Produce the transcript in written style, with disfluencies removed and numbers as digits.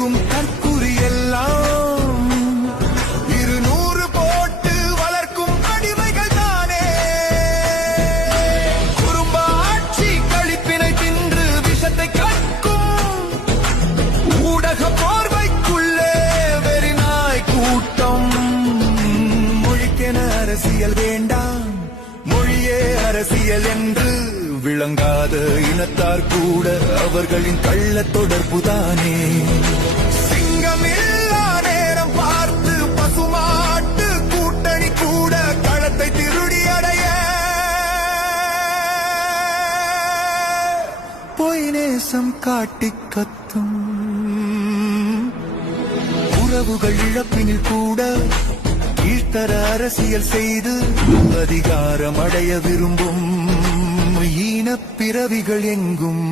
இருக்கும் தற்குறி எல்லாம் 200 போட்டு வளர்க்கும் அடிமைகள் தானே. குறும்பாட்சி கழிப்பினை தின்று விஷத்தை கற்கும் ஊடக போர்வைக்குள்ளே வெறிநாய் கூட்டம். மொழிக்கென அரசியல் வேண்டாம், மொழியே அரசியல் என்று விளங்காத இனத்தார் கூட அவர்களின் கள்ள தொடர்புதானே. சிங்கமில்லா நேரம் பார்த்து பசுமாட்டு கூட்டணி கூட களத்தை திருடி அடைய பொய் நேசம் காட்டி கத்தும். உறவுகள் இழப்பினில் கூட கீழ்த்தர அரசியல் செய்து அதிகாரம் அடைய விரும்பும் ஈனப் பிறவிகள் எங்கும்